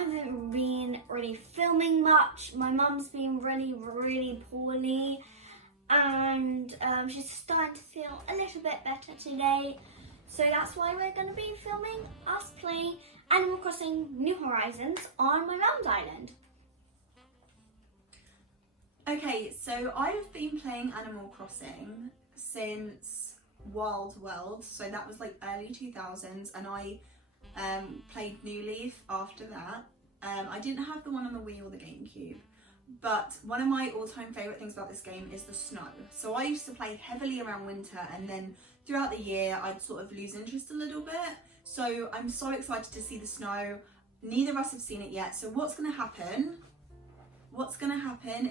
haven't been really filming much. My mum's been really poorly, and she's starting to feel a little bit better today. So that's why we're going to be filming us playing Animal Crossing New Horizons on my mum's island. Okay, so I've been playing Animal Crossing since Wild World, so that was like early 2000s, and I played New Leaf after that. I didn't have the one on the Wii or the GameCube, but one of my all-time favourite things about this game is the snow. So I used to play heavily around winter, and then throughout the year I'd sort of lose interest a little bit. So I'm so excited to see the snow. Neither of us have seen it yet, so what's going to happen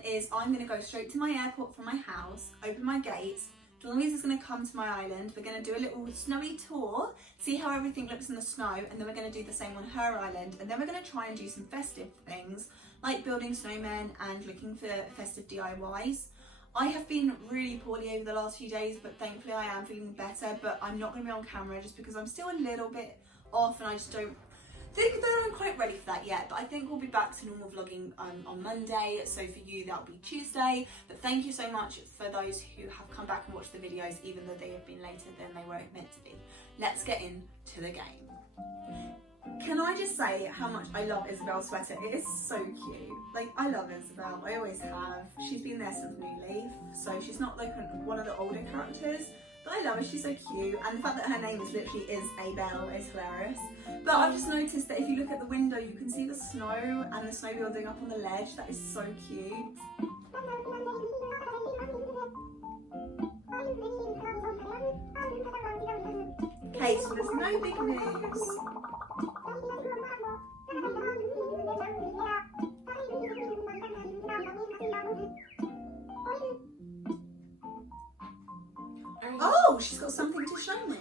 is I'm going to go straight to my airport from my house, open my gates. Dawn-louise is going to come to my island. We're going to do a little snowy tour, see how everything looks in the snow, and then we're going to do the same on her island. And then we're going to try and do some festive things, like building snowmen and looking for festive DIYs. I have been really poorly over the last few days, but thankfully I am feeling better, but I'm not going to be on camera just because I'm still a little bit off, and I just don't think that I'm quite ready for that yet. But I think we'll be back to normal vlogging on Monday, so for you that'll be Tuesday. But thank you so much for those who have come back and watched the videos, even though they have been later than they were meant to be. Let's get into the game. Can I just say how much I love Isabel's sweater? It is so cute. Like, I love Isabel, I always have. She's been there since New Leaf, so she's not like one of the older characters. But I love her, she's so cute, and the fact that her name is literally Isabel is hilarious. But I've just noticed that if you look at the window, you can see the snow and the snow building up on the ledge. That is so cute. Okay, so there's no big news. Oh, she's got something to show me.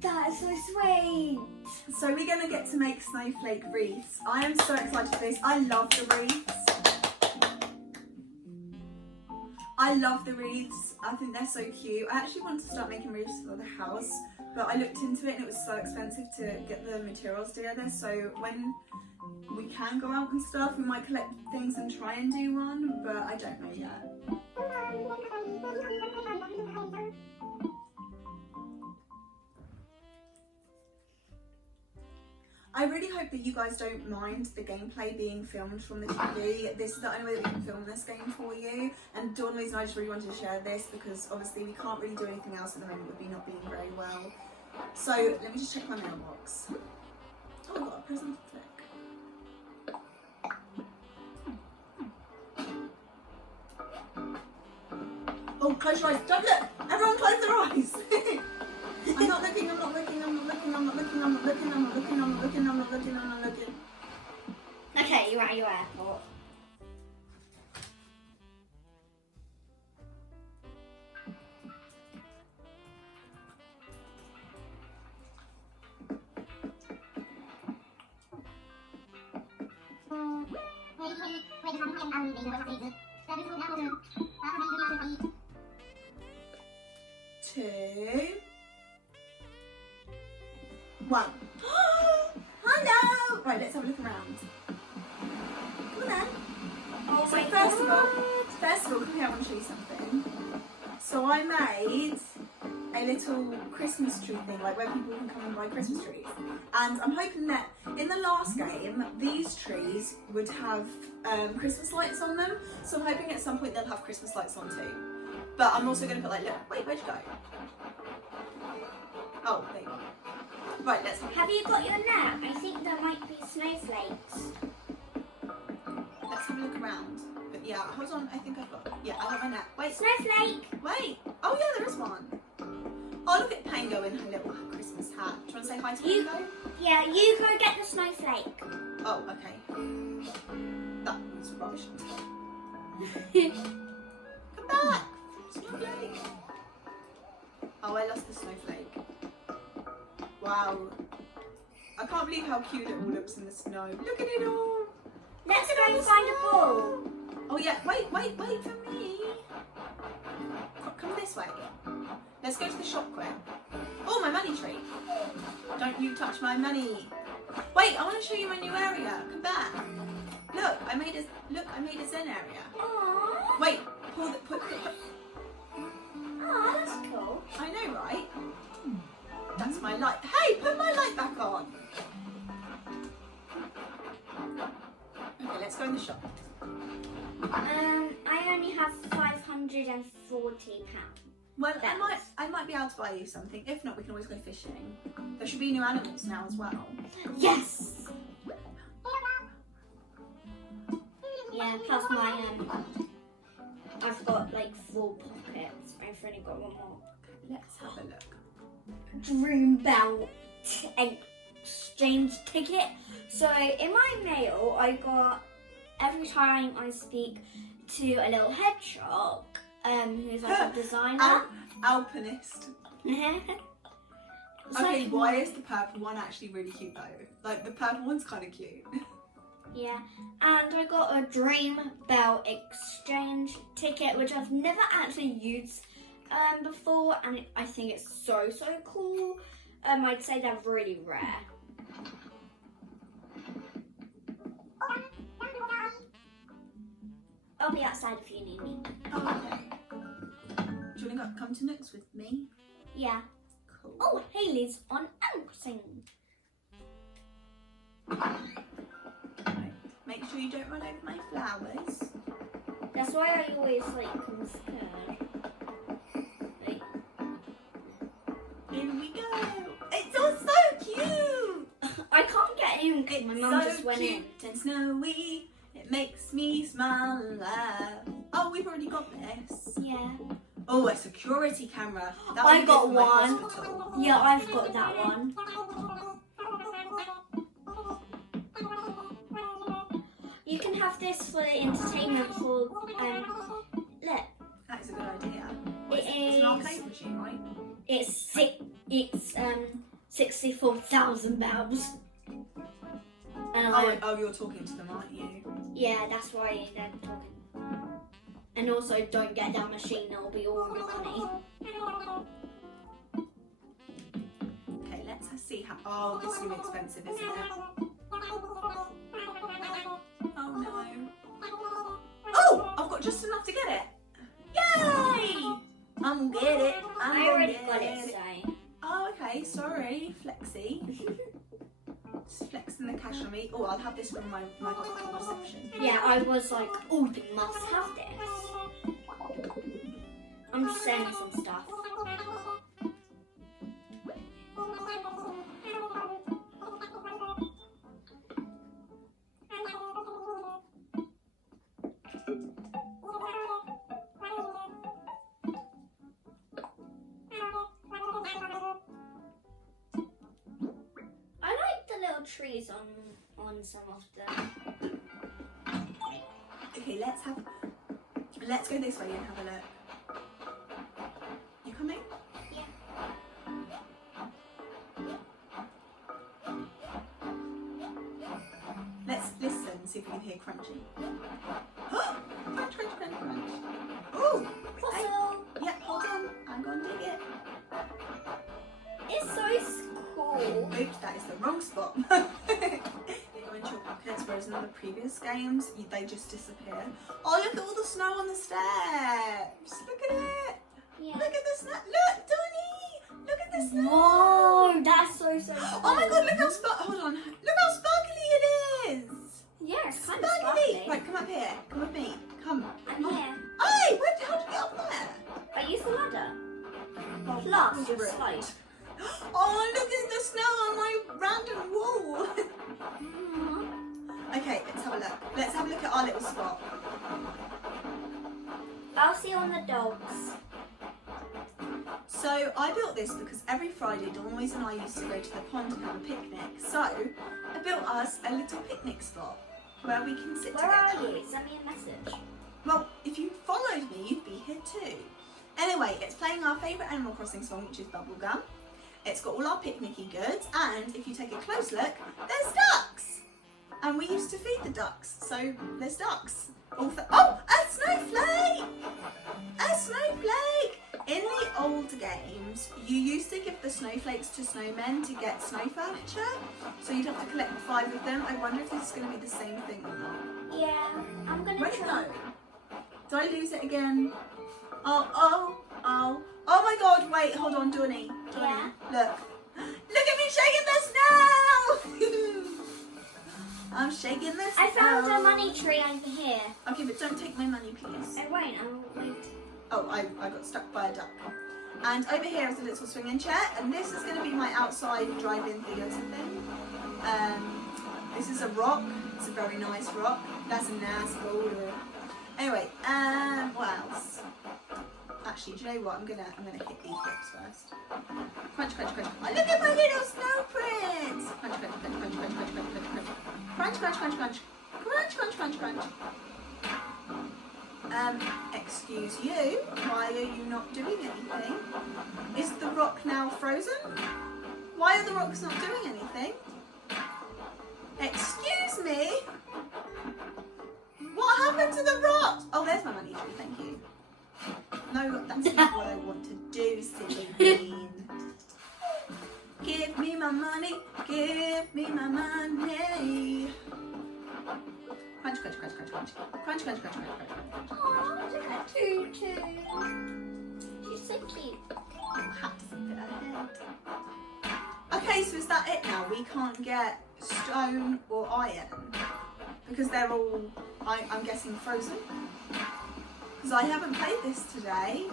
That's so sweet. So we're going to get to make snowflake wreaths. I am so excited for this. I love the wreaths. I love the wreaths. I think they're so cute. I actually want to start making wreaths for the house, but I looked into it and it was so expensive to get the materials together. So when we can go out and stuff, we might collect things and try and do one, but I don't know yet. I really hope that you guys don't mind the gameplay being filmed from the TV. This is the only way that we can film this game for you. And Dawn-louise and I just really wanted to share this because obviously we can't really do anything else at the moment with me not being very well. So let me just check my mailbox. Oh, I've got a present to click. Oh, close your eyes. Don't look! Everyone close their eyes! I'm not looking, I'm not looking, I'm not looking, I'm not looking, I'm not looking, I'm not looking, I'm not looking, I'm not looking, I'm not looking. Okay, you're at your airport. Two. One. Hello! Right, let's have a look around. Come on then. Oh So my first of all, God. come here, I want to show you something. So I made a little Christmas tree thing, like where people can come and buy Christmas trees. And I'm hoping that in the last game, these trees would have Christmas lights on them. So I'm hoping at some point they'll have Christmas lights on too. But I'm also going to put like, look, wait, where'd you go? Oh, there you go. Right, let's Have you got your net? I think there might be snowflakes. Let's have a look around. But yeah, hold on, I think I've got, yeah, I got my net. Wait, Snowflake! wait. Oh yeah, there is one. Oh, look at Pango in her little Christmas hat. Do you want to say hi to Pango? Yeah, you go get the snowflake. Oh, okay. That was rubbish. Come back! Snowflake! Oh, I lost the snowflake. Wow. I can't believe how cute it all looks in the snow. Look at it all! Let's go find a ball. Oh yeah, wait for me. Come this way. Let's go to the shop quick. Oh, my money tree. Don't you touch my money. Wait, I want to show you my new area. Come back. Look, I made a zen area. Aww. Wait, put. Oh, that's cool. I know, right? That's my light. Hey, put my light back on. Okay, let's go in the shop. I only have £540. Well, I might be able to buy you something. If not, we can always go fishing. There should be new animals now as well. Yes. Yeah. Plus my I've got like 4 pockets. I've only got 1 more. Let's have a look. Dream belt exchange ticket. So in my mail, I got every time I speak to a little hedgehog, who's like a designer. Alpinist. So, Okay, why is the purple one actually really cute though? Like the purple one's kind of cute. Yeah, and I got a dream belt exchange ticket, which I've never actually used before, and I think it's so cool. I'd say they're really rare. I'll be outside if you need me. Oh, okay. Do you want to come to Nooks with me? Yeah. Cool. Oh, Hayley's on Ampersand. Right. Make sure you don't run over my flowers. That's why I always come scared. Like, in we go. It's all so cute. I can't get in because my mum just went in. And snowy. It makes me smile and laugh. Oh, we've already got this. Yeah. Oh, a security camera. That I would be got good for my one. hospital. Yeah, I've got that one. You can have this for the entertainment for look. That is a good idea. It It's an arcade machine, right? It's 64,000 bells. And Oh, you're talking to them, aren't you? yeah, that's why they're talking. And also, don't get that machine; it'll be all your money. Okay, let's see how. Oh, this is gonna be expensive, isn't it? Oh no. Oh, I've got just enough to get it. Yay! I'm gonna get it. I already got it, so. Oh, okay. Sorry, Flexi. Just flexing the cash on me. Oh, I'll have this from my hospital reception. Yeah, I was like, oh, they must have this. I'm just saying some stuff. I like the little trees on some of them. Okay, let's go this way and have a look. You coming? Yeah. Let's listen, see if we can hear crunching. Crunch, crunch, crunch, crunch. Oh! Fossil! Yeah, hold on. I'm going to dig it. It's so cool. Oops, that is the wrong spot. They go into your pockets, whereas in the previous games, they just disappear. Oh, look at all the snow on the steps. Look at it. Yeah. Look at the snow. Look, Donnie. Look at the snow. Whoa, that's so cool. Oh my god, look how hold on. Look how sparkly it is. Yeah, it's kind of Sparkly. sparkly. Right, come up here. Come with me. Come. I'm here. Hey, how did you get up there? I use the ladder. Oh, Plus, rude. your slide. Oh, look at the snow on my random wall. Okay, let's have a look. Let's have a look at our little spot. I'll see you on the dogs. So I built this because every Friday Dawn-louise and I used to go to the pond and have a picnic. So I built us a little picnic spot where we can sit Where together. are you? Send me a message. Well, if you followed me, you'd be here too. Anyway, it's playing our favourite Animal Crossing song, which is Bubblegum. It's got all our picnicky goods, and if you take a close look, there's ducks! And we used to feed the ducks, so there's ducks. Oh, a snowflake! A snowflake! In the old games, you used to give the snowflakes to snowmen to get snow furniture. So you'd have to collect 5 of them. I wonder if this is going to be the same thing or not. Yeah, I'm going to Where'd it try. go? Did I lose it again? Oh my god, wait, hold on, Donnie. Yeah. Look at me shaking the snow! I'm shaking the snow. I found a money tree over here. Okay, but don't take my money, please. I won't, I'll wait. Oh, I got stuck by a duck. And over here is a little swinging chair, and this is going to be my outside drive-in theatre thing. This is a rock. It's a very nice rock. That's a nice boulder. Anyway, what else? Actually, do you know what? I'm gonna hit these bricks first. Crunch, crunch, crunch. Oh, look at my little snow prints! Crunch, crunch, crunch, crunch, crunch, crunch, crunch, crunch, crunch. Crunch, crunch, crunch, crunch. Crunch, crunch, crunch, crunch. Excuse you, why are you not doing anything? Is the rock now frozen? Why are the rocks not doing anything? Excuse me? What happened to the rocks? Oh, there's my money tree, thank you. No, that's not what I want to do, silly bean. Give me my money, give me my money. Crunch, crunch, crunch, crunch, crunch. Crunch, crunch, crunch, crunch, crunch, crunch. Oh, look at Tutu. She's so cute. Hat doesn't fit her head. Okay, so is that it now? We can't get stone or iron because they're all, I'm guessing, frozen. Because I haven't played this today.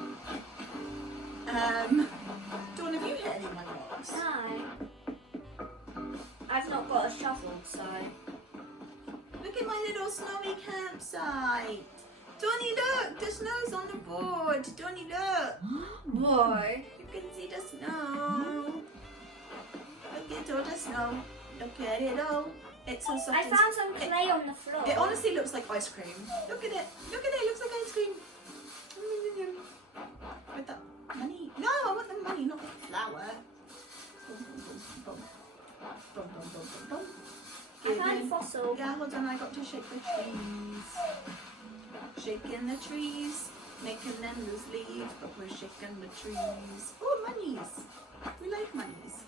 Dawn, have you hit any of my rocks? No. I've not got a shovel, so. Look at my little snowy campsite. Donnie, look, the snow's on the board. Donnie, look. Boy. You can see the snow. Look at all the snow. Look at it all. It's so soft. I found some clay on the floor. It honestly looks like ice cream. Look at it. Look at it. It looks like ice cream. With the money. No, I want the money, not the flour. I found a fossil. Yeah, hold on. I got to shake the trees. Shaking the trees, making them lose leaves, but we're shaking the trees. Oh, monies. We like monies.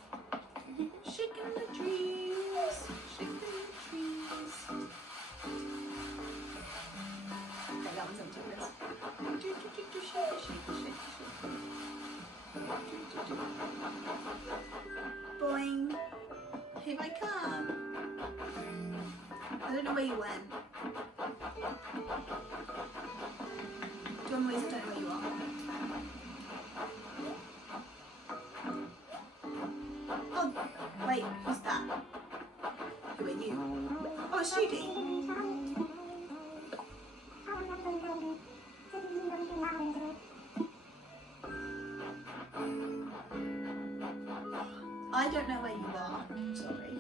Shaking the trees, shaking the trees. Okay, that one's empty. Boing. Here I come. I don't know where you went. Dawn-louise, I don't know where you are. Oh, wait, who's that? Who are you? Oh, it's Judy. I don't know where you are. Sorry.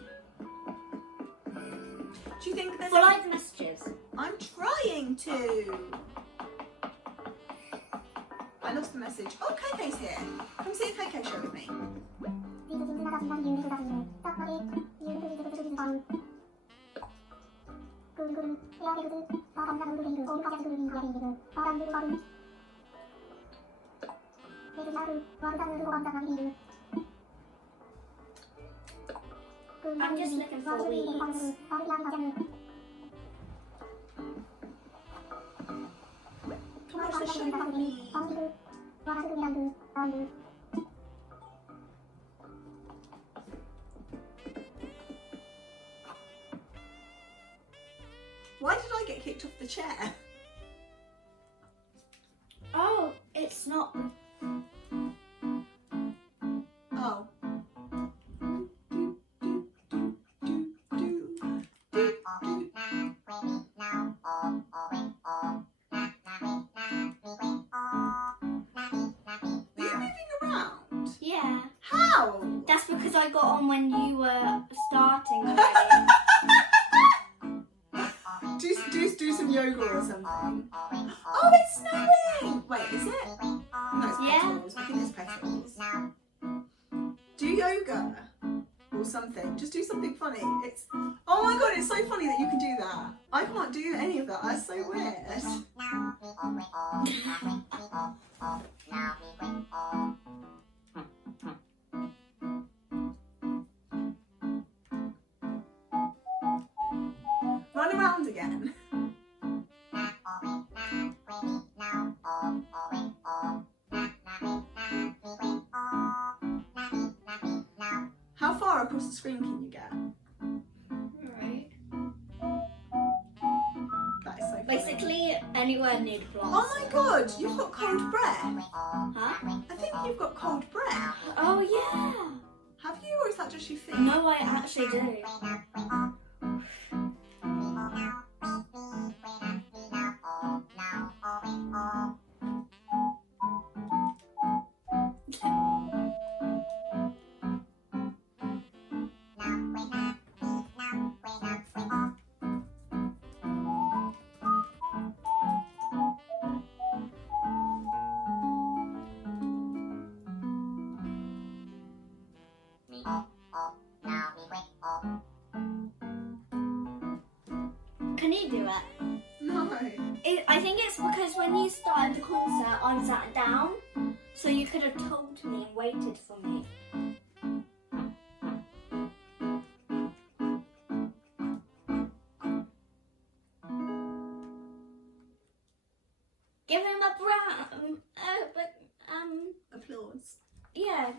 Do you think there's Follow the messages. I'm trying to. I lost the message. Oh, KK's here. Come see a KK show with me. I'm just looking for weeds. Come watch the show with me. Why did I get kicked off the chair? Oh, it's not. Oh. Yeah. How? That's because I got on when you were starting already. do some yoga or something. Oh, it's snowing! Wait, is it? No, it's petals. I think it's petals. Do yoga or something. Just do something funny. It's. Oh my god, it's so funny that you can do that. I can't do any of that. That's so weird. Run around again. How far across the screen can you get? Right. That is so funny. Basically, anywhere near the glass. Oh my god, you've got cold breath. Huh? I think you've got cold breath. Oh yeah. Have you, or is that just you think? No, I actually do. Can you do it? No. I think it's because when you started the concert, I sat down, so you could have told me and waited for me. Give him a brown. Applause. Yeah.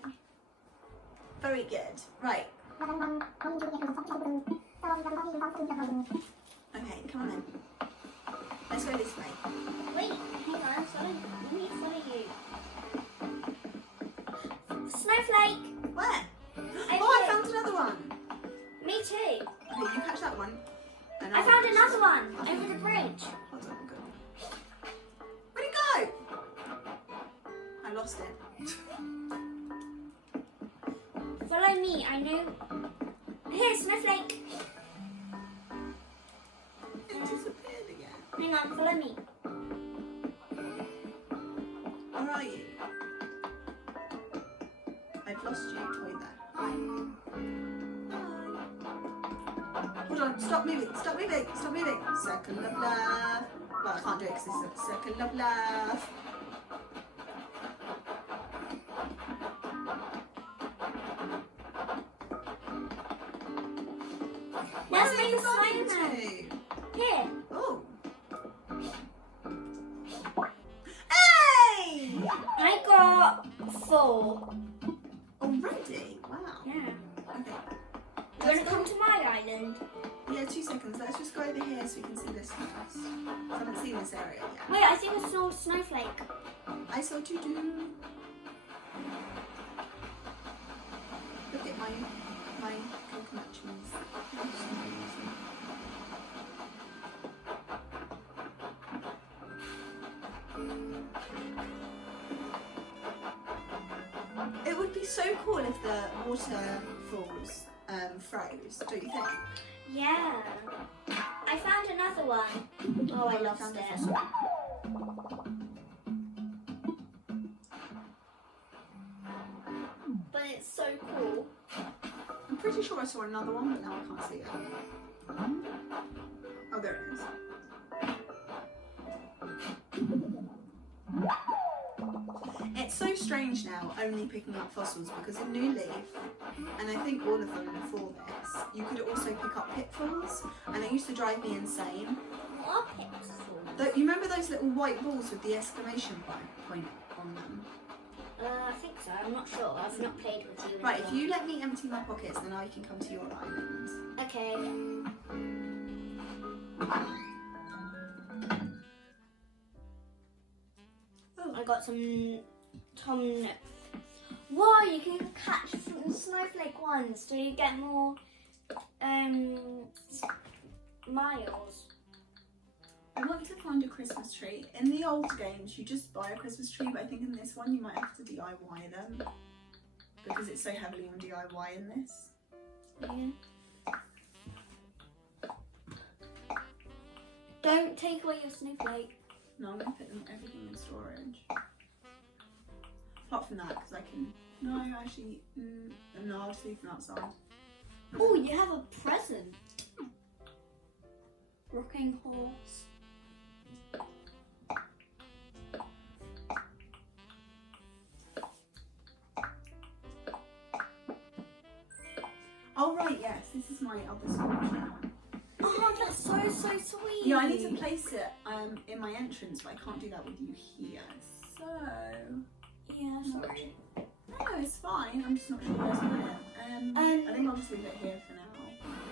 Very good. Right. Okay, come on then. Let's go this way. Wait, hang on. Let me follow you. Snowflake. Where? Over Oh, I here. found another one. Me too. Okay, you catch that one. And I I'll found catch another this one over the bridge. Hold on, go. Where'd it go? I lost it. Follow me. I know. Here, Snowflake. It disappeared again. Hang on. Follow me. Where are you? I've lost you. Oh, you're there. Hi. Hi. Hold on. Stop moving. Stop moving. Stop moving. Circle of love. Well, I can't do it because it's a circle of love. Let's Where make are a you running snowman. to? Here. Oh. Hey! I got 4. Already? Wow. Yeah. Okay. You want to come to my island? Yeah, 2 seconds. Let's just go over here so we can see this first. I haven't seen this area yet. Wait, I think I saw a snowflake. I saw too. Look at my coconut cheese. It would be so cool if the waterfalls froze, don't you think? Yeah. I found another one. Oh, I lost found it. a fossil. But it's so cool. I'm pretty sure I saw another one, but now I can't see it. Oh, there it is. It's so strange now only picking up fossils because in New Leaf, and I think all of them before this, you could also pick up pitfalls, and it used to drive me insane. What are pixels? You remember those little white balls with the exclamation point on them? I think so. I'm not sure. I've not played with you. Right, if you let me empty my pockets, then I can come to your island. Okay. Oh. I got some Tom. Whoa! You can catch some snowflake ones, so you get more miles. I want to find a Christmas tree. In the old games, you just buy a Christmas tree, but I think in this one you might have to DIY them because it's so heavily on DIY in this. Yeah. Don't take away your snowflake. No, I'm going to put everything in storage. Apart from that, because I can... No, actually... no, I'll just leave them outside. Oh, you have a present. Rocking horse. yes, this is my other sculpture. Oh, that's so sweet. Yeah, I need to place it in my entrance, but I can't do that with you here. So Yeah, sorry. no, it's fine. I'm just not sure where to put it. I think I'll just leave it here for now.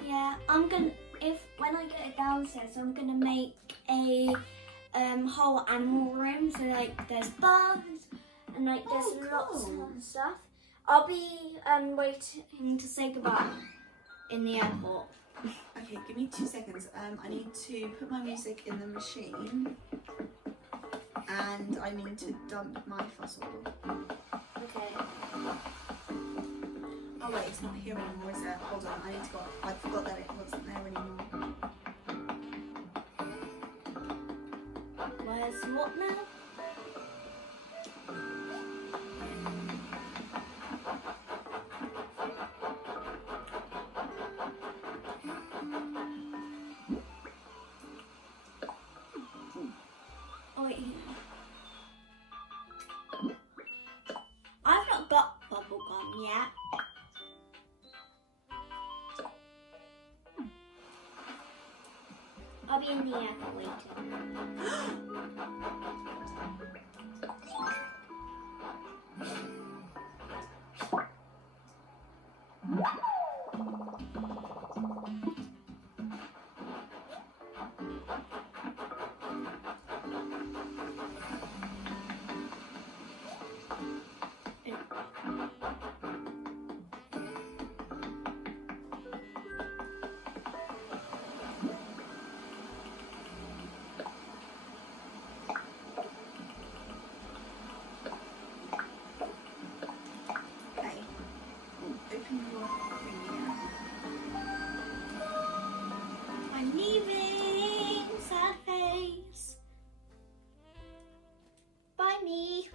Yeah, I'm gonna when I get it downstairs, I'm gonna make a whole animal room. So like there's bugs and like there's lots of stuff. I'll be waiting to say goodbye in the airport. Okay, give me 2 seconds. I need to put my music in the machine, and I need to dump my fossil. Okay. Oh wait, it's not here anymore, is it? Hold on, I need to go. I forgot that it wasn't there anymore. Where's what now? Oh wait, here. I've not got bubblegum yet. I'll be in the airport waiting. I'm leaving, sad face. Bye me.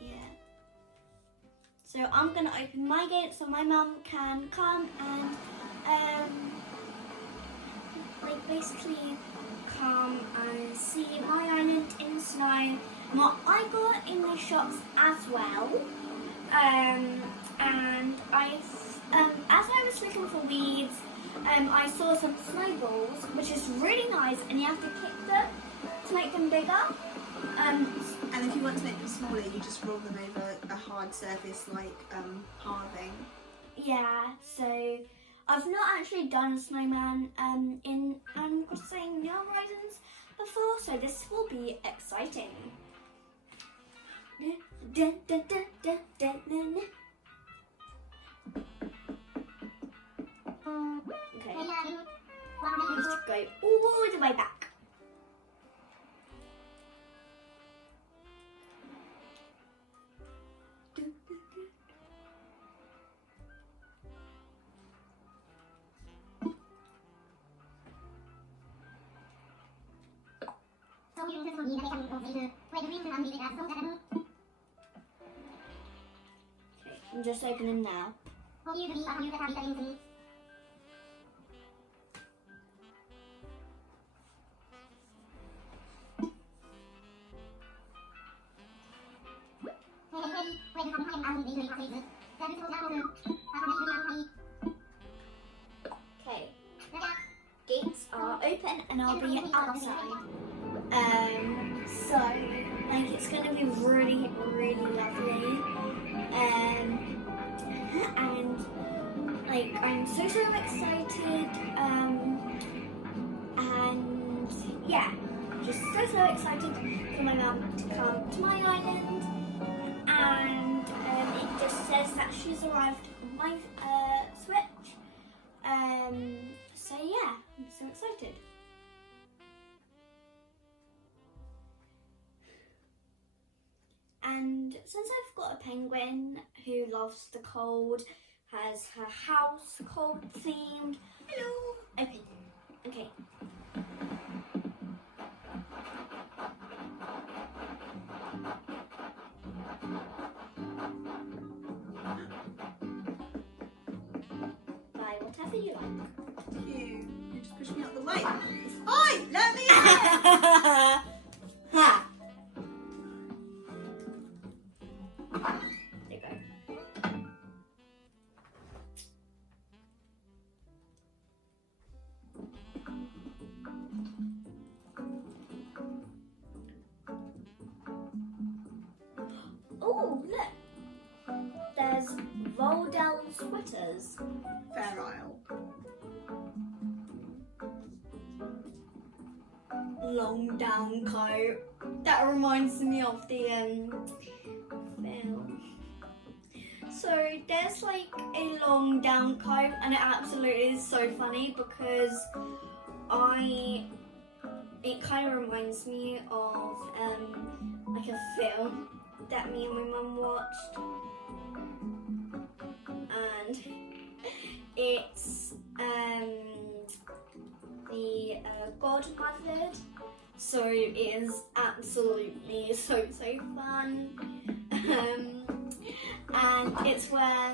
Yeah. So I'm gonna open my gate so my mum can come and like basically come and see my island in snow and what I got in the shops as well. And as I was looking for weeds, I saw some snowballs, which is really nice, and you have to kick them to make them bigger. And if you want to make them smaller, you just roll them over a hard surface like halving. Yeah, so I've not actually done a snowman in Animal Crossing New Horizons before, so this will be exciting. Okay, let's go all the way back. I'm just opening now. Okay, gates are open and I'll be outside. So like it's gonna be really lovely. And like I'm so excited. And yeah, just so excited for my mum to come to my island. And it just says that she's arrived on my Switch. So yeah, I'm so excited. And since I've got a penguin who loves the cold, has her house cold themed. Hello. Okay. Bye, whatever you like. You just push me up letters. Fair Isle. Long down coat. That reminds me of the film. So there's like a long down coat, and it absolutely is so funny because it kind of reminds me of like a film that me and my mum watched, and it's the godmother. So it is absolutely so fun. And it's where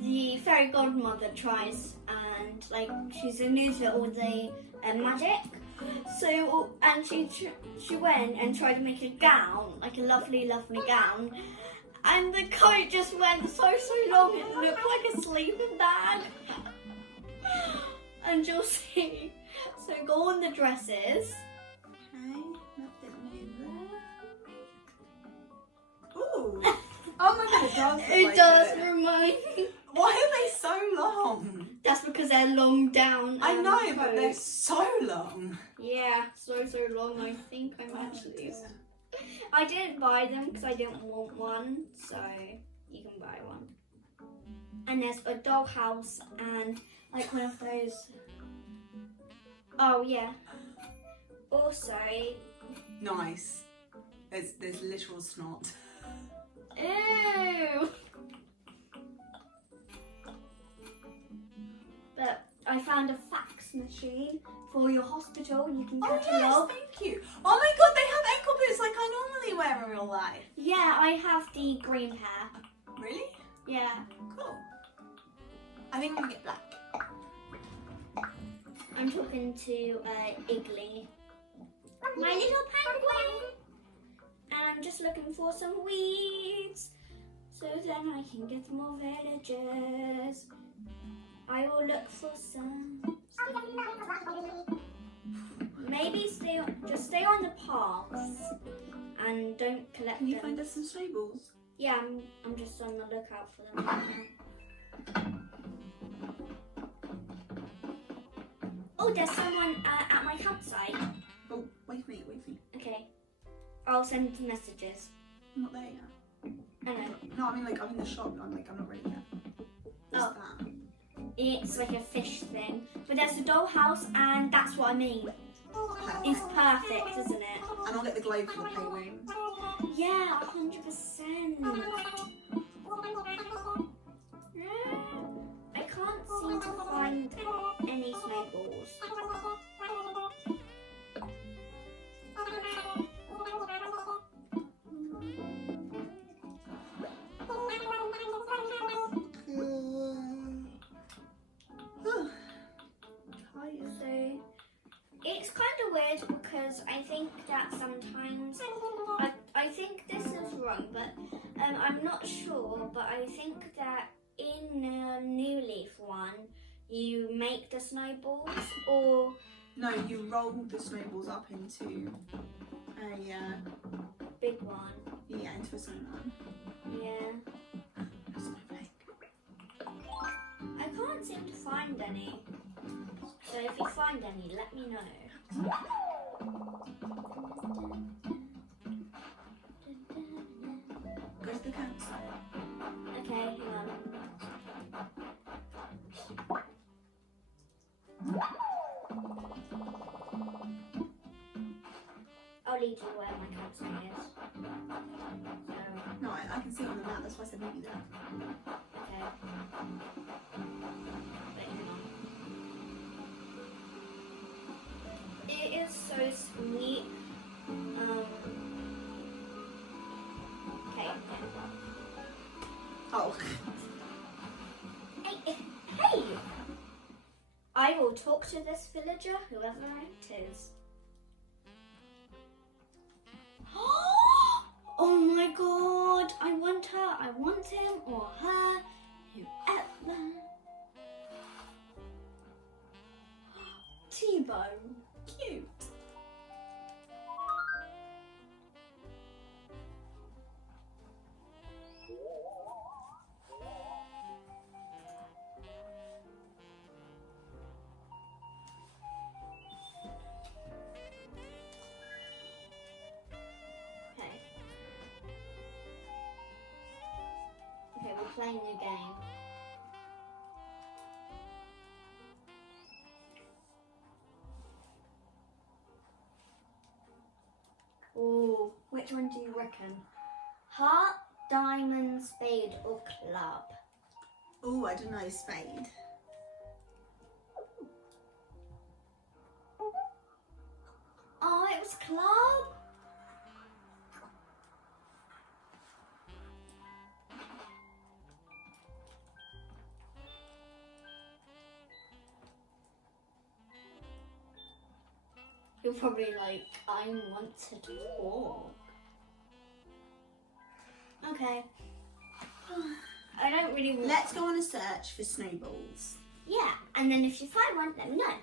the fairy godmother tries, and like she's new to all the magic. So and she went and tried to make a gown, like a lovely gown, and the coat just went so long it looked like a sleeping bag. And you'll see. So go on the dresses. Okay, nothing new there. Ooh. Oh my god, it does. It does remind me. Why are they so long? That's because they're long down. I know, but they're so long. Yeah, so long. I think I'm actually. I didn't buy them because I didn't want one, so you can buy one. And there's a dollhouse and like one of those. Oh yeah. Also. Nice. There's literal snot. Ew. But I found a fax machine for your hospital. You can Oh catalog. yes, thank you. Oh my god, they have ankle boots like I normally wear in real life. Yeah, I have the green pair. Really? Yeah. Cool. I think I'm gonna get black. I'm talking to Iggly, my little penguin, and I'm just looking for some weeds so then I can get more villagers. I will look for some. Maybe just stay on the paths and don't collect Can you them. find us some snowballs? Yeah, I'm just on the lookout for them right now. Oh, there's someone at my campsite. Oh, wait for me. Okay, I'll send messages. I'm not there yet. I know. No, I mean like I'm in the shop. I'm not ready yet. What's Oh. that? It's like a fish thing. But there's a dollhouse, and that's what I mean. It's perfect, isn't it? And I'll get the globe for the playroom. Yeah, 100%. I can't seem to find any snowballs. So it's kind of weird because I think that sometimes I think this is wrong, but I'm not sure. But I think that in the New Leaf one, you make the snowballs, or No, you roll the snowballs up into a big one. yeah, into a snowman. Yeah, Snowflake. I can't seem to find any. So if you find any, let me know. Go to the campsite. Okay, hang on. I'll lead you where my campsite is. So, No, I can see it on the map. That's why I said maybe there. okay. But hang on. It is so sweet. Okay. Oh. Hey! I will talk to this villager, whoever it is. Oh my god! I want her, I want him or her, whoever. T-Bone. Cute. playing a game. Oh, which one do you reckon? Heart, diamond, spade, or club? Oh, I don't know, spade. Oh, it was club. You're probably like, I want to talk. Okay. I don't really want. Let's go on a search for snowballs. Yeah, and then if you find one, let me know.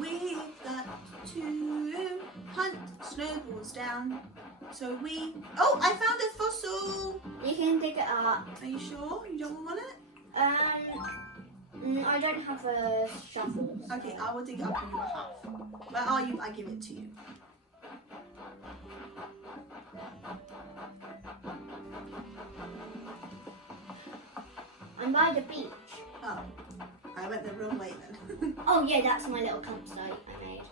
We've got to hunt snowballs down. So we... Oh, I found a fossil! You can dig it up. Are you sure? You don't want it? I don't have a shovel. Okay, I will dig it up on your behalf. Where are you? I give it to you. I'm by the beach. Oh, I went the wrong way then. Oh yeah, that's my little campsite I made.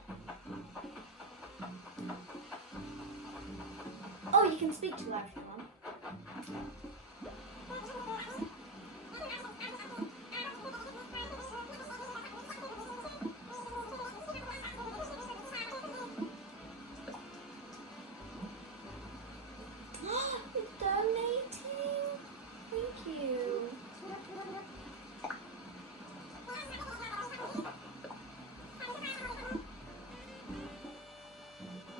Oh, you can speak to her if you want. You're donating? Thank you.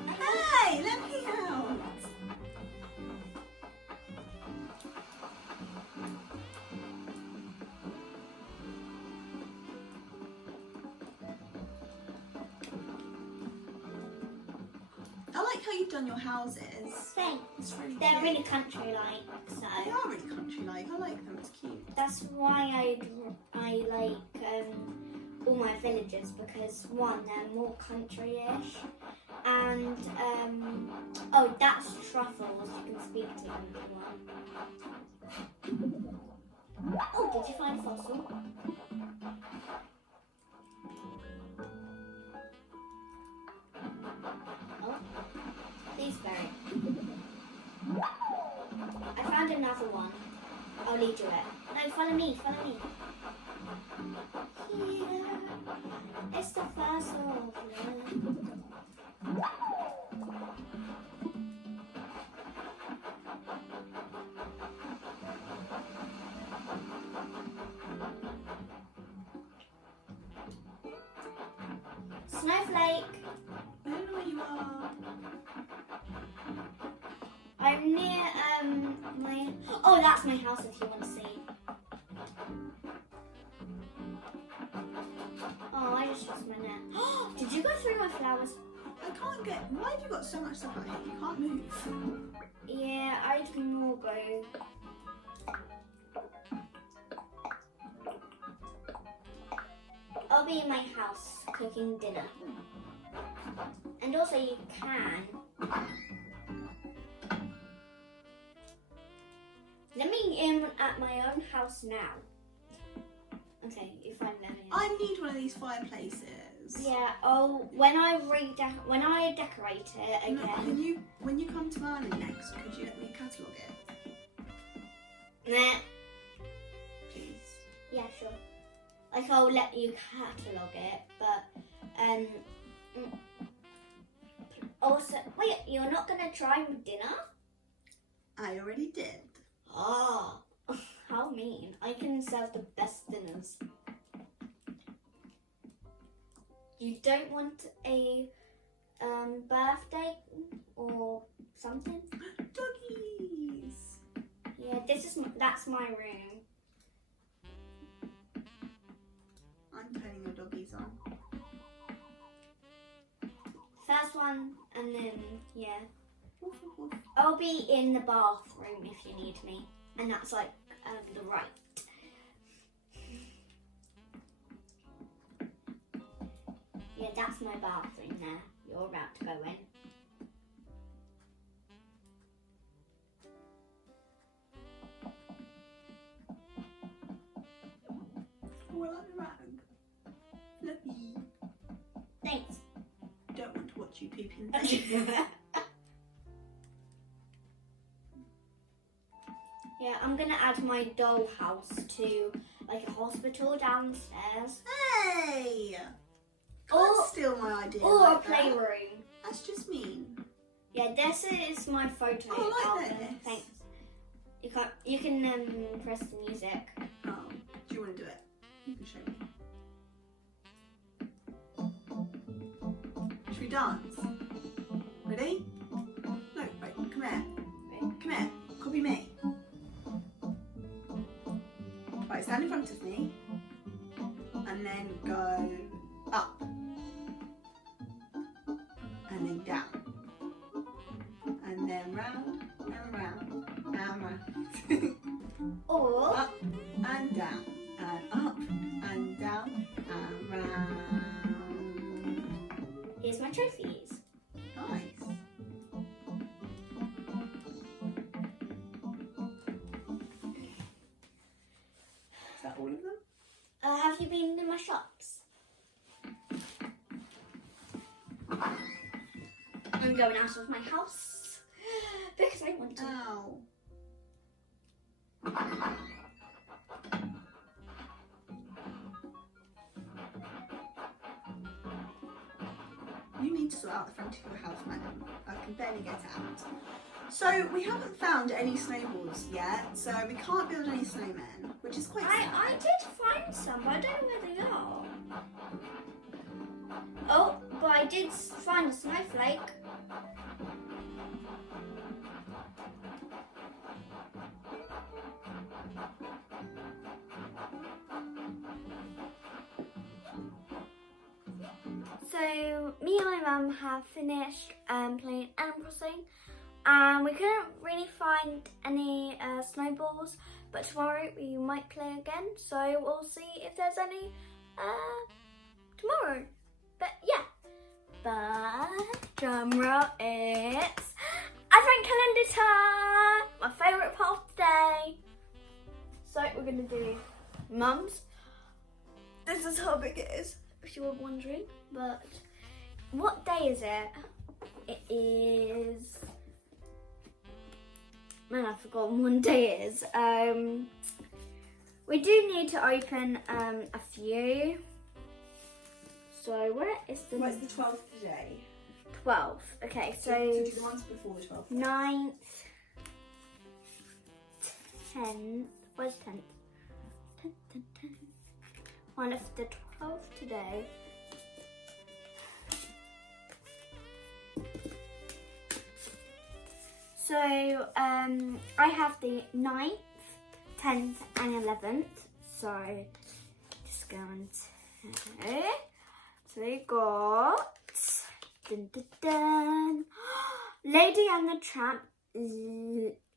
Hey, let me out! I like how you've done your houses. Thanks. It's really They're cute. really country-like, They so are really country-like. I like them. It's cute. that's why I like all my villages, because one, they're more country-ish, and oh, that's truffles. You can speak to them if you want. Oh, did you find a fossil? Oh, please bury it. I found another one. I'll lead you it. No, follow me, follow me. Here, it's the fossil of love. Snowflake. I don't know where you are. I'm near my. Oh, that's my house if you want to see. Oh, I just lost my net. Did you go through my flowers? I can't get... Why have you got so much stuff out here? You can't move. Yeah, I can more go. I'll be in my house cooking dinner. And also you can. Let me in at my own house now. Okay, you find them in. I need one of these fireplaces. Yeah, oh, when I decorate it No, again. when you come to Ireland next, could you let me catalogue it? Nah. Please. Yeah, sure. Like, I'll let you catalogue it, but, also, wait, you're not gonna try dinner? I already did. Oh, how mean. I can serve the best dinners. You don't want a birthday or something? Doggies! Yeah, that's my room. I'm turning your doggies on. First one, and then, yeah. Woof, woof, woof. I'll be in the bathroom if you need me. And that's like the right. Yeah, that's my bathroom there. You're about to go in. Oh, I like the rag. Fluffy. Thanks. Don't want to watch you poop in the Yeah, I'm gonna add my dollhouse to like a hospital downstairs. Hey! Or- Can't steal my idea Or like a playroom. That's just mean. Yeah, this is my photo Oh, I like album. this. Thanks. You can press the music. Oh, do you want to do it? You can show me. Should we dance? Ready? No, wait, come here. Come here, copy me. Right, stand in front of me and then go up and then down and then round and round and round. Or Up and down and up and down and round. here's my trophies. Nice. Is that all of them? Have you been in my shops? I'm going out of my house because I want to. Ow. You need to sort out the front of your house, madam. I can barely get it out. So we haven't found any snowballs yet, so we can't build any snowmen, which is quite sad. I did find some, but I don't know where they are. Oh, but I did find a snowflake. So me and my mum have finished playing Animal Crossing, and we couldn't really find any snowballs. But tomorrow we might play again, so we'll see if there's any tomorrow. But yeah, but drum roll, it's Advent calendar time. My favourite part of the day. So we're gonna do Mum's. This is how big it is, if you were wondering. But what day is it? It is. Man, I've forgotten what day it is. We do need to open a few. So where is the? What's the 12th today? 12th. Okay, so Did you do ones before the 12th? 9th, 10th. Where's 10th? 10th, 10th, 10th. One of the 12th today. So I have the 9th, 10th and 11th. So just go into. So we got dun, dun, dun. Lady and the Tramp,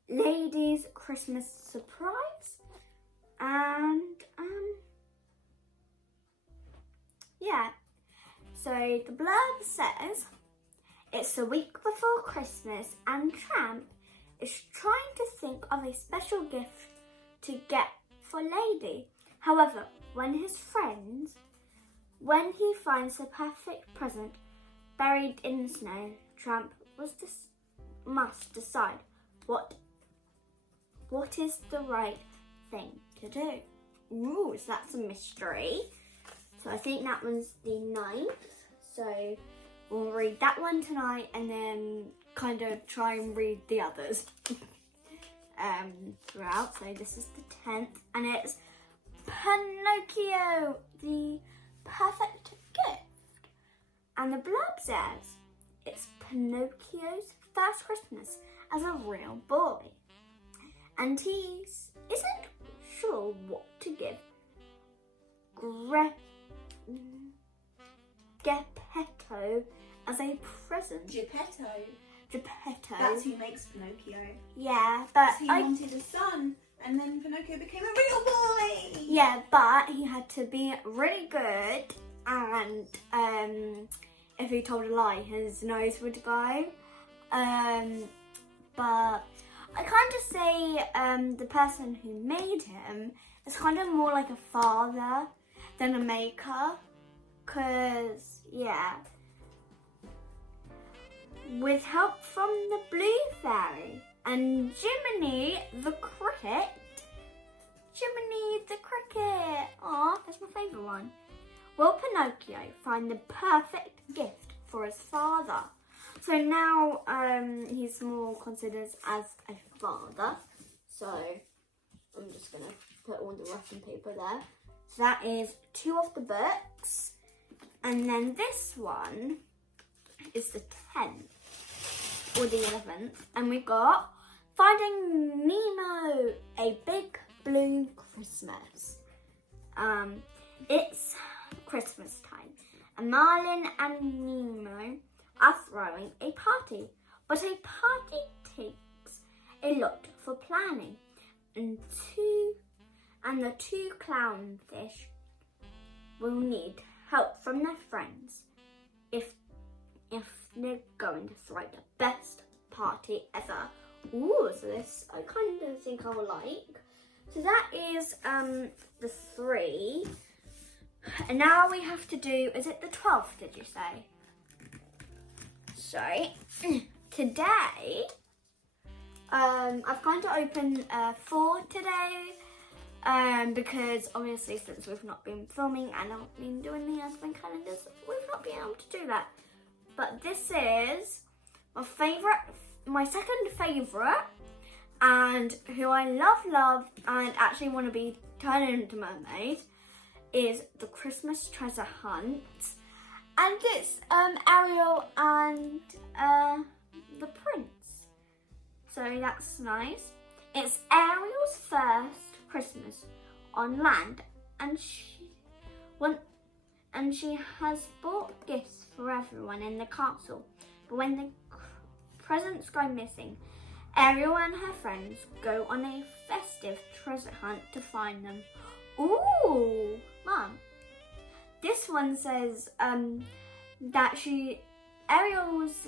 Lady's Christmas Surprise, and yeah. So the blurb says it's the week before Christmas and Tramp is trying to think of a special gift to get for Lady. However, when he finds the perfect present buried in the snow, Tramp must decide what is the right thing to do. Ooh, so that's a mystery. So I think that one's the 9th. So we'll read that one tonight and then kind of try and read the others throughout. So this is the 10th and it's Pinocchio, the perfect gift. And the blurb says it's Pinocchio's first Christmas as a real boy. And he isn't sure what to give Geppetto as a present. Geppetto. Geppetto. That's who makes Pinocchio. Yeah, but He wanted a son, and then Pinocchio became a real boy. Yeah, but he had to be really good, and if he told a lie, his nose would go. But I kind of say the person who made him is kind of more like a father, than a maker, because, yeah. With help from the blue fairy and Jade-Marie the cricket. Jade-Marie the cricket. Aw, that's my favourite one. Will Pinocchio find the perfect gift for his father? So now he's more considered as a father. So I'm just going to put all the wrapping paper there. So that is 2 of the books. And then this one is the 10th or the 11th. And we got Finding Nemo, A Big Blue Christmas. It's Christmas time. And Marlin and Nemo are throwing a party. But a party takes a lot for planning. And the 2 clownfish will need help from their friends if they're going to throw the best party ever. Ooh, so this I kind of think I will like. So that is the 3. And now we have to do, is it the 12th, did you say? So today I've kind of opened 4 today because obviously since we've not been filming and not been doing the advent calendars, we've not been able to do that. But this is my second favourite, and who I love and actually want to be turned into mermaid is the Christmas Treasure Hunt. And it's Ariel and the Prince. So that's nice. It's Ariel's first Christmas on land, and she has bought gifts for everyone in the castle. But when the presents go missing, Ariel and her friends go on a festive treasure hunt to find them. Ooh, Mum. This one says that Ariel's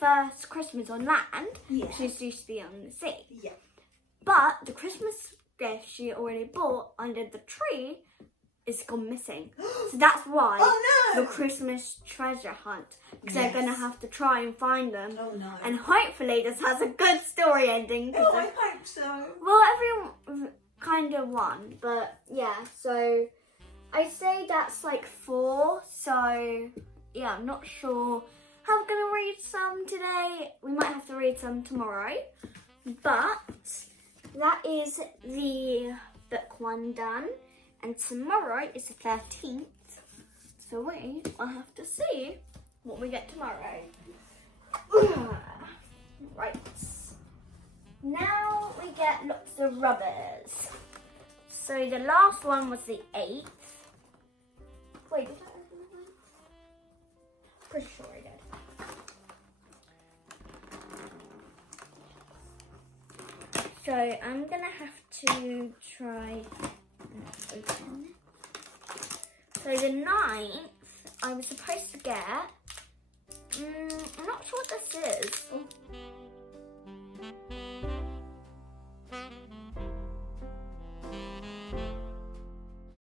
first Christmas on land. Yeah. She's used to be on the sea. Yeah. But the Christmas gift she already bought under the tree is gone missing. So that's why the Christmas treasure hunt. Because they're going to have to try and find them. Oh no. And hopefully this has a good story ending. Oh, I hope so. Well, everyone kind of won. But yeah, so I say that's like 4. So yeah, I'm not sure how we're going to read some today. We might have to read some tomorrow. But that is the book 1 done. And tomorrow is the 13th. So we will have to see what we get tomorrow. Right. Now we get lots of rubbers. So the last one was the 8th. Wait, did I open the one? Pretty sure I did. So I'm gonna have to try and open it. So the 9th, I was supposed to get. I'm not sure what this is.